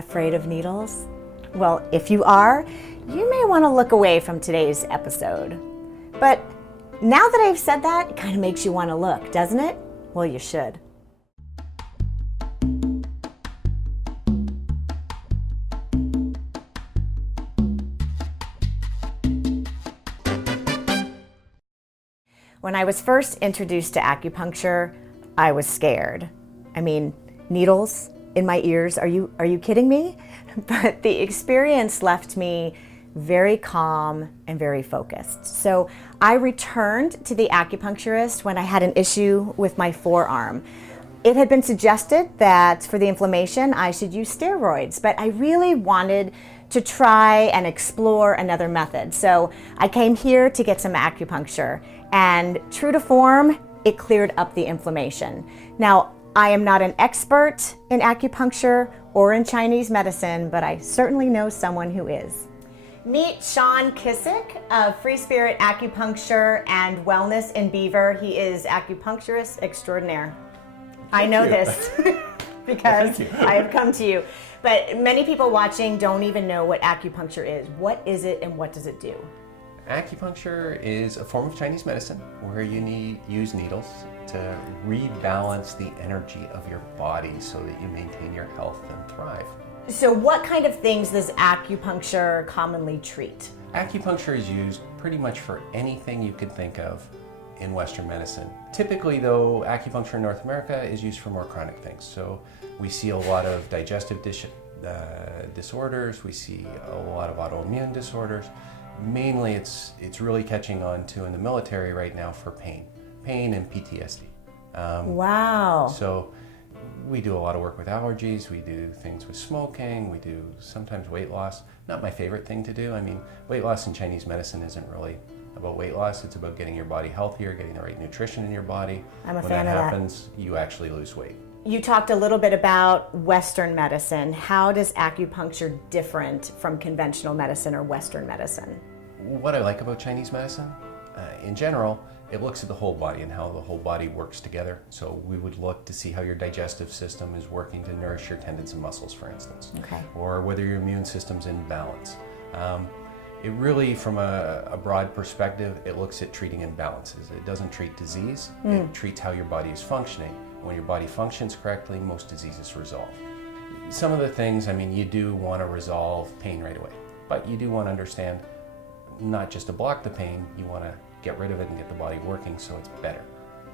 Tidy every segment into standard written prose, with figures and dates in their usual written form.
Afraid of needles? Well, if you are, you may want to look away from today's episode. But now that I've said that, it kind of makes you want to look, doesn't it? Well, you should. When I was first introduced to acupuncture, I was scared. I mean, needles in my ears, are you kidding me? But the experience left me very calm and very focused. So I returned to the acupuncturist when I had an issue with my forearm. It had been suggested that for the inflammation, I should use steroids, but I really wanted to try and explore another method. So I came here to get some acupuncture, and true to form, it cleared up the inflammation. Now, I am not an expert in acupuncture or in Chinese medicine, but I certainly know someone who is. Meet Sean Kissick of Free Spirit Acupuncture and Wellness in Beaver. He is acupuncturist extraordinaire. I know this because I have come to you. But many people watching don't even know what acupuncture is. What is it and what does it do? Acupuncture is a form of Chinese medicine where you use needles to rebalance the energy of your body so that you maintain your health and thrive. So what kind of things does acupuncture commonly treat? Acupuncture is used pretty much for anything you could think of in Western medicine. Typically though, acupuncture in North America is used for more chronic things. So we see a lot of digestive disorders, we see a lot of autoimmune disorders. Mainly it's really catching on to in the military right now for pain and PTSD. Wow. So we do a lot of work with allergies, we do things with smoking, we do sometimes weight loss. Not my favorite thing to do. I mean, weight loss in Chinese medicine isn't really about weight loss, it's about getting your body healthier, getting the right nutrition in your body. I'm a fan of that. When that happens, you actually lose weight. You talked a little bit about Western medicine. How does acupuncture different from conventional medicine or Western medicine? What I like about Chinese medicine, in general, it looks at the whole body and how the whole body works together. So we would look to see how your digestive system is working to nourish your tendons and muscles, for instance. Okay. Or whether your immune system's in balance. It really, from a broad perspective, it looks at treating imbalances. It doesn't treat disease, it treats how your body is functioning. When your body functions correctly, most diseases resolve. Some of the things, I mean, you do want to resolve pain right away, but you do want to understand not just to block the pain, you want to get rid of it and get the body working so it's better.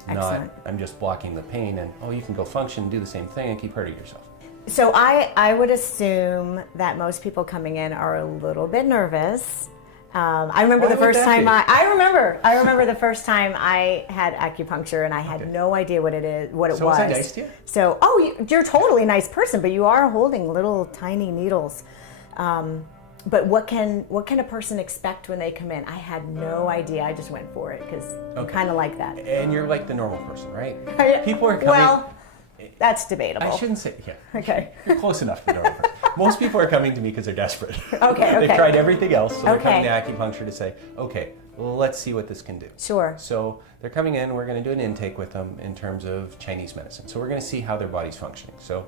Excellent. Not, I'm just blocking the pain and, oh, you can go function and do the same thing and keep hurting yourself. So I would assume that most people coming in are a little bit nervous. I remember the first time I remember the first time I had acupuncture and I had no idea what it was. So was I nice to you? So, you're totally a nice person, but you are holding little tiny needles. But what can a person expect when they come in? I had no idea. I just went for it because I'm kind of like that. And you're like the normal person, right? People are coming. Well, that's debatable. I shouldn't say, yeah. Okay. You're close enough to the normal person. Most people are coming to me because they're desperate. Okay. They've tried everything else, so they're coming to acupuncture to say, okay, well, let's see what this can do. Sure. So they're coming in, we're going to do an intake with them in terms of Chinese medicine. So we're going to see how their body's functioning. So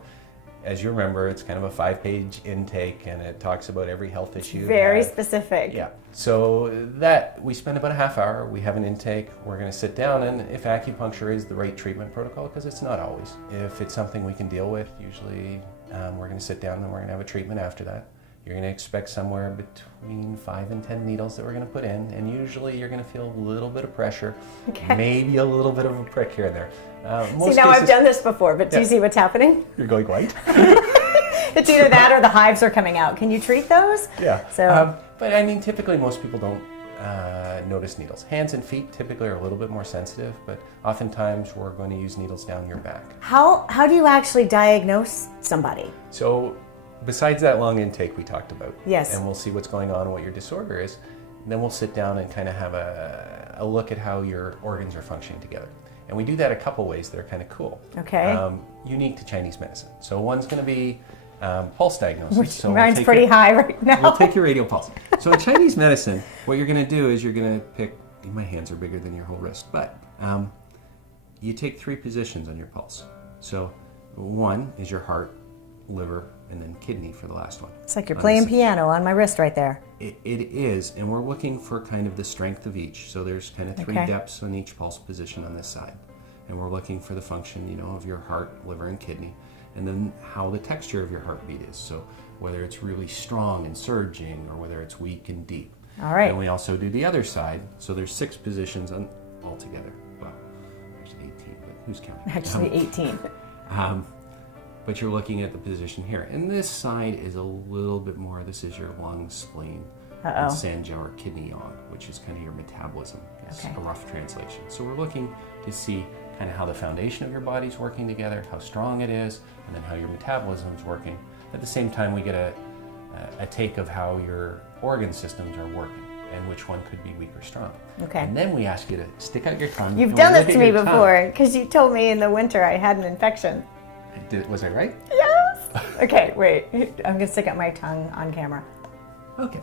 as you remember, it's kind of a 5-page intake and it talks about every health issue. Very specific. Yeah. So that, we spend about a half hour, we have an intake, we're going to sit down, and if acupuncture is the right treatment protocol, because it's not always. If it's something we can deal with, usually we're going to sit down and we're going to have a treatment after that. You're going to expect somewhere between 5 and 10 needles that we're going to put in, and usually you're going to feel a little bit of pressure, maybe a little bit of a prick here and there. See, now I've done this before, but do you see what's happening? You're going white. It's either that or the hives are coming out. Can you treat those? Yeah. So, but I mean, typically most people don't notice needles. Hands and feet typically are a little bit more sensitive, but oftentimes we're going to use needles down your back. How do you actually diagnose somebody? So besides that long intake we talked about, yes, and we'll see what's going on and what your disorder is, and then we'll sit down and kind of have a look at how your organs are functioning together. And we do that a couple ways that are kind of cool. Okay. Unique to Chinese medicine. So one's going to be pulse diagnosis. Which so mine's pretty high right now. We'll take your radial pulse. So in Chinese medicine, what you're going to do is you're going to pick, my hands are bigger than your whole wrist, but you take 3 positions on your pulse. So one is your heart, liver, and then kidney for the last one. It's like you're playing piano on my wrist right there. It is, and we're looking for kind of the strength of each. So there's kind of three depths on each pulse position on this side. And we're looking for the function, you know, of your heart, liver, and kidney, and then how the texture of your heartbeat is. So whether it's really strong and surging, or whether it's weak and deep. All right. And we also do the other side. So there's 6 positions altogether. Well, there's 18, but who's counting? Actually, 18. But you're looking at the position here. And this side is a little bit more, this is your lung, spleen, and Sanjiao or kidney yawn, which is kind of your metabolism. It's a rough translation. So we're looking to see kind of how the foundation of your body's working together, how strong it is, and then how your metabolism is working. At the same time, we get a take of how your organ systems are working and which one could be weak or strong. Okay. And then we ask you to stick out your tongue. You've done this to me before, because you told me in the winter I had an infection. Was I right? Yes. Okay, wait. I'm going to stick out my tongue on camera. Okay.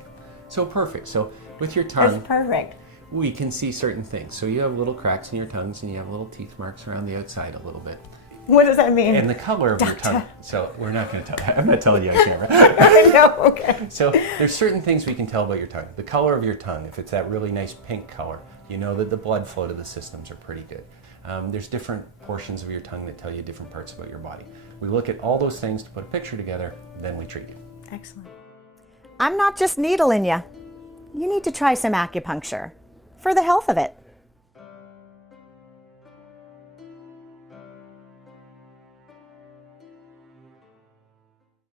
So perfect. So with your tongue, That's perfect. we can see certain things. So you have little cracks in your tongues, and you have little teeth marks around the outside a little bit. What does that mean? And the color of your tongue. So we're not going to tell that. I'm not telling you on camera. I know, okay. So there's certain things we can tell about your tongue. The color of your tongue, if it's that really nice pink color, you know that the blood flow to the systems are pretty good. There's different portions of your tongue that tell you different parts about your body. We look at all those things to put a picture together, then we treat you. Excellent. I'm not just needling you. You need to try some acupuncture for the health of it.